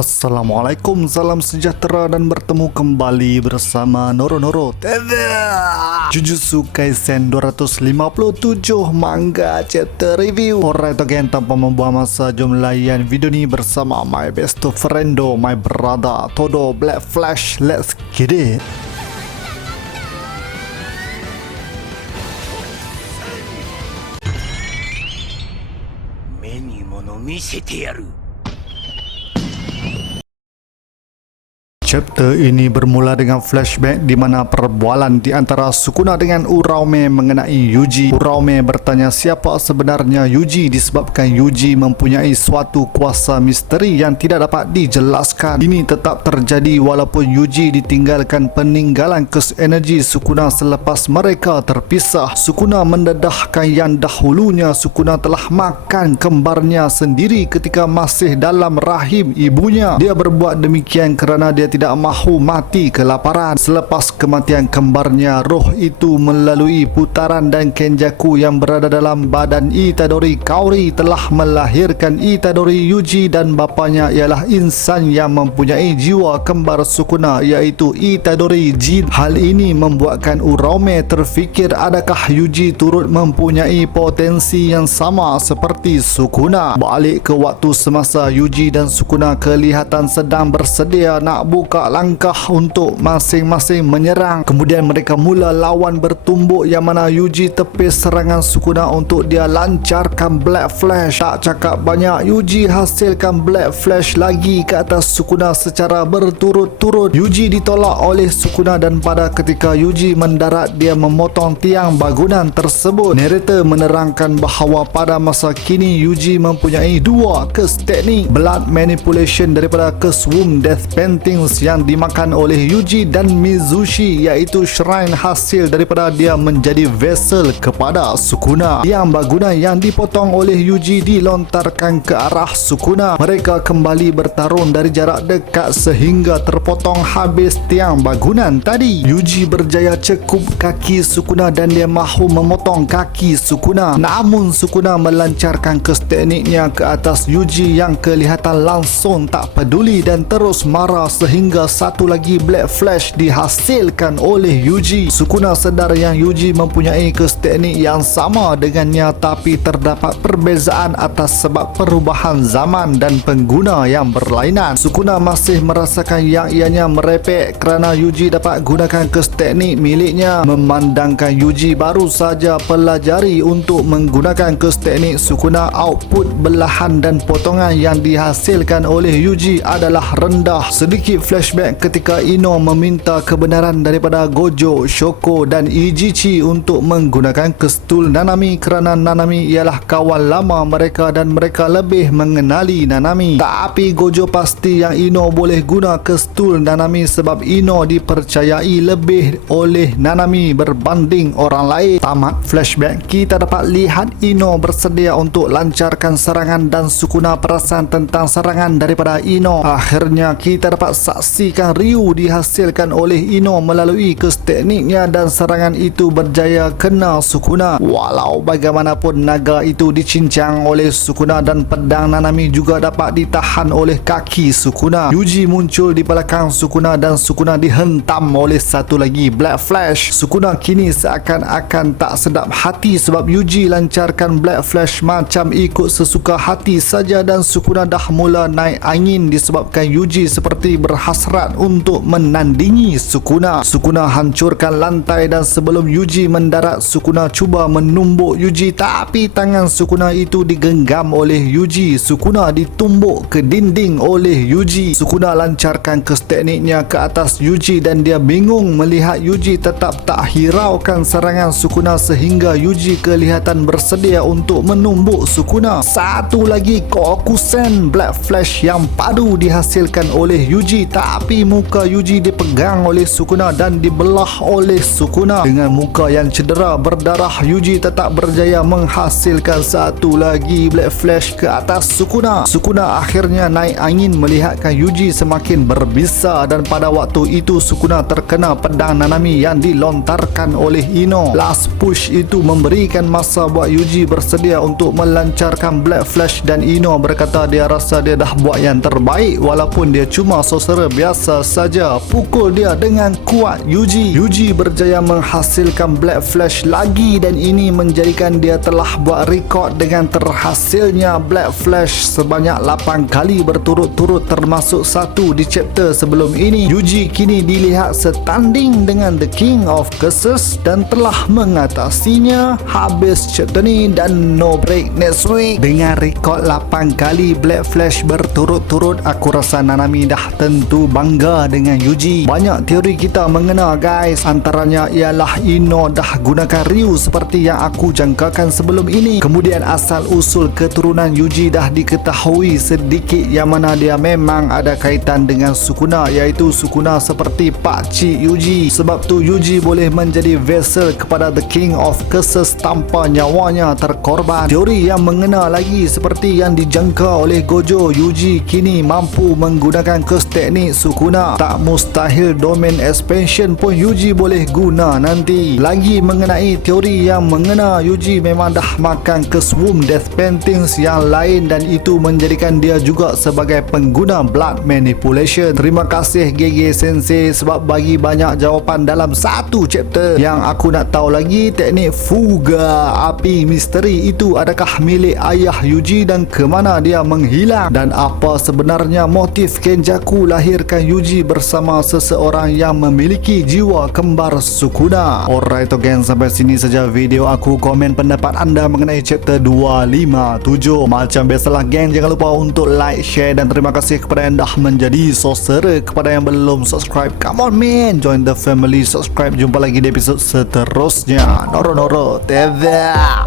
Assalamualaikum, salam sejahtera dan bertemu kembali bersama Noro Jujutsu Kaisen 257 manga chapter review. Alright again, tanpa membuang masa, jom layan video ni bersama my best friendo, my brother Todo Black Flash. Let's get it. 目に物見せてやる。 Chapter ini bermula dengan flashback di mana perbualan di antara Sukuna dengan Uraume mengenai Yuji. Uraume bertanya siapa sebenarnya Yuji disebabkan Yuji mempunyai suatu kuasa misteri yang tidak dapat dijelaskan. Ini tetap terjadi walaupun Yuji ditinggalkan peninggalan Curse Energy Sukuna selepas mereka terpisah. Sukuna mendedahkan yang dahulunya Sukuna telah makan kembarnya sendiri ketika masih dalam rahim ibunya. Dia berbuat demikian kerana dia tidak mahu mati kelaparan. Selepas kematian kembarnya, roh itu melalui putaran dan Kenjaku yang berada dalam badan Itadori Kaori telah melahirkan Itadori Yuji, dan bapanya ialah insan yang mempunyai jiwa kembar Sukuna iaitu Itadori Jin. Hal ini membuatkan Uraume terfikir adakah Yuji turut mempunyai potensi yang sama seperti Sukuna. Balik ke waktu semasa Yuji dan Sukuna kelihatan sedang bersedia nak buka langkah untuk masing-masing menyerang. Kemudian mereka mula lawan bertumbuk yang mana Yuji tepis serangan Sukuna untuk dia lancarkan Black Flash. Tak cakap banyak, Yuji hasilkan Black Flash lagi ke atas Sukuna secara berturut-turut. Yuji ditolak oleh Sukuna dan pada ketika Yuji mendarat, dia memotong tiang bangunan tersebut. Narrator menerangkan bahawa pada masa kini Yuji mempunyai dua curse teknik blood manipulation daripada curse womb death paintings yang dimakan oleh Yuji dan Mizushi, iaitu shrine hasil daripada dia menjadi vessel kepada Sukuna. Tiang bangunan yang dipotong oleh Yuji dilontarkan ke arah Sukuna. Mereka kembali bertarung dari jarak dekat sehingga terpotong habis tiang bangunan tadi. Yuji berjaya cekup kaki Sukuna dan dia mahu memotong kaki Sukuna. Namun Sukuna melancarkan curse tekniknya ke atas Yuji yang kelihatan langsung tak peduli dan terus marah sehingga satu lagi Black Flash dihasilkan oleh Yuji. Sukuna sedar yang Yuji mempunyai curse teknik yang sama dengannya, tapi terdapat perbezaan atas sebab perubahan zaman dan pengguna yang berlainan. Sukuna masih merasakan yang ianya merepek kerana Yuji dapat gunakan curse teknik miliknya. Memandangkan Yuji baru saja pelajari untuk menggunakan curse teknik Sukuna, output belahan dan potongan yang dihasilkan oleh Yuji adalah rendah. Sedikit flashback ketika Ino meminta kebenaran daripada Gojo, Shoko dan Ijichi untuk menggunakan curse tool Nanami kerana Nanami ialah kawan lama mereka dan mereka lebih mengenali Nanami. Tapi Gojo pasti yang Ino boleh guna curse tool Nanami sebab Ino dipercayai lebih oleh Nanami berbanding orang lain. Tamat flashback, kita dapat lihat Ino bersedia untuk lancarkan serangan dan Sukuna perasan tentang serangan daripada Ino. Akhirnya kita dapat saksikan Ryu dihasilkan oleh Ino melalui curse tekniknya dan serangan itu berjaya kena Sukuna. Walau bagaimanapun naga itu dicincang oleh Sukuna dan pedang Nanami juga dapat ditahan oleh kaki Sukuna. Yuji muncul di belakang Sukuna dan Sukuna dihentam oleh satu lagi Black Flash. Sukuna kini seakan-akan tak sedap hati sebab Yuji lancarkan Black Flash macam ikut sesuka hati saja dan Sukuna dah mula naik angin disebabkan Yuji seperti berhasrat untuk menandingi Sukuna. Sukuna hancurkan lantai dan sebelum Yuji mendarat, Sukuna cuba menumbuk Yuji tapi tangan Sukuna itu digenggam oleh Yuji. Sukuna ditumbuk ke dinding oleh Yuji. Sukuna lancarkan curse tekniknya ke atas Yuji dan dia bingung melihat Yuji tetap tak hiraukan serangan Sukuna sehingga Yuji kelihatan bersedia untuk menumbuk Sukuna. Satu lagi Kokusen Black Flash yang padu dihasilkan oleh Yuji tapi muka Yuji dipegang oleh Sukuna dan dibelah oleh Sukuna. Dengan muka yang cedera berdarah, Yuji tetap berjaya menghasilkan satu lagi Black Flash ke atas Sukuna. Sukuna akhirnya naik angin melihatkan Yuji semakin berbisa, dan pada waktu itu Sukuna terkena pedang Nanami yang dilontarkan oleh Ino. Last push itu memberikan masa buat Yuji bersedia untuk melancarkan Black Flash, dan Ino berkata dia rasa dia dah buat yang terbaik walaupun dia cuma sorcerer biasa saja. Pukul dia dengan kuat Yuji berjaya menghasilkan Black Flash lagi, dan ini menjadikan dia telah buat rekod dengan terhasilnya Black Flash sebanyak 8 kali berturut-turut, termasuk satu di chapter sebelum ini. Yuji kini dilihat setanding dengan The King of Curses dan telah mengatasinya. Habis chapter ni dan no break next week dengan rekod 8 kali Black Flash berturut-turut, aku rasa Nanami dah tentu bangga dengan Yuji. Banyak teori kita mengena guys, antaranya ialah Ino dah gunakan Ryu seperti yang aku jangkakan sebelum ini. Kemudian asal usul keturunan Yuji dah diketahui sedikit, yang mana dia memang ada kaitan dengan Sukuna, iaitu Sukuna seperti pakcik Yuji. Sebab tu Yuji boleh menjadi vessel kepada The King of Curses tanpa nyawanya terkorban. Teori yang mengena lagi seperti yang dijangka oleh Gojo, Yuji kini mampu menggunakan curse teknik Sukuna. Tak mustahil domain expansion pun Yuji boleh guna nanti. Lagi mengenai teori yang mengena Yuji memang dah makan curse womb death paintings yang lain, dan itu menjadikan dia juga sebagai pengguna blood manipulation. Terima kasih GG Sensei sebab bagi banyak jawapan dalam satu chapter. Yang aku nak tahu lagi, teknik Fuga api misteri itu adakah milik ayah Yuji dan ke mana dia menghilang, dan apa sebenarnya motif Kenjaku lahirkan Yuji bersama seseorang yang memiliki jiwa kembar Sukuna. Alright again, sampai sini saja video aku. Komen pendapat anda mengenai chapter 257. Macam biasalah geng, jangan lupa untuk like, share, dan terima kasih kepada yang dah menjadi sorcerer. Kepada yang belum subscribe, come on man, join the family, subscribe. Jumpa lagi di episod seterusnya. Noro TV.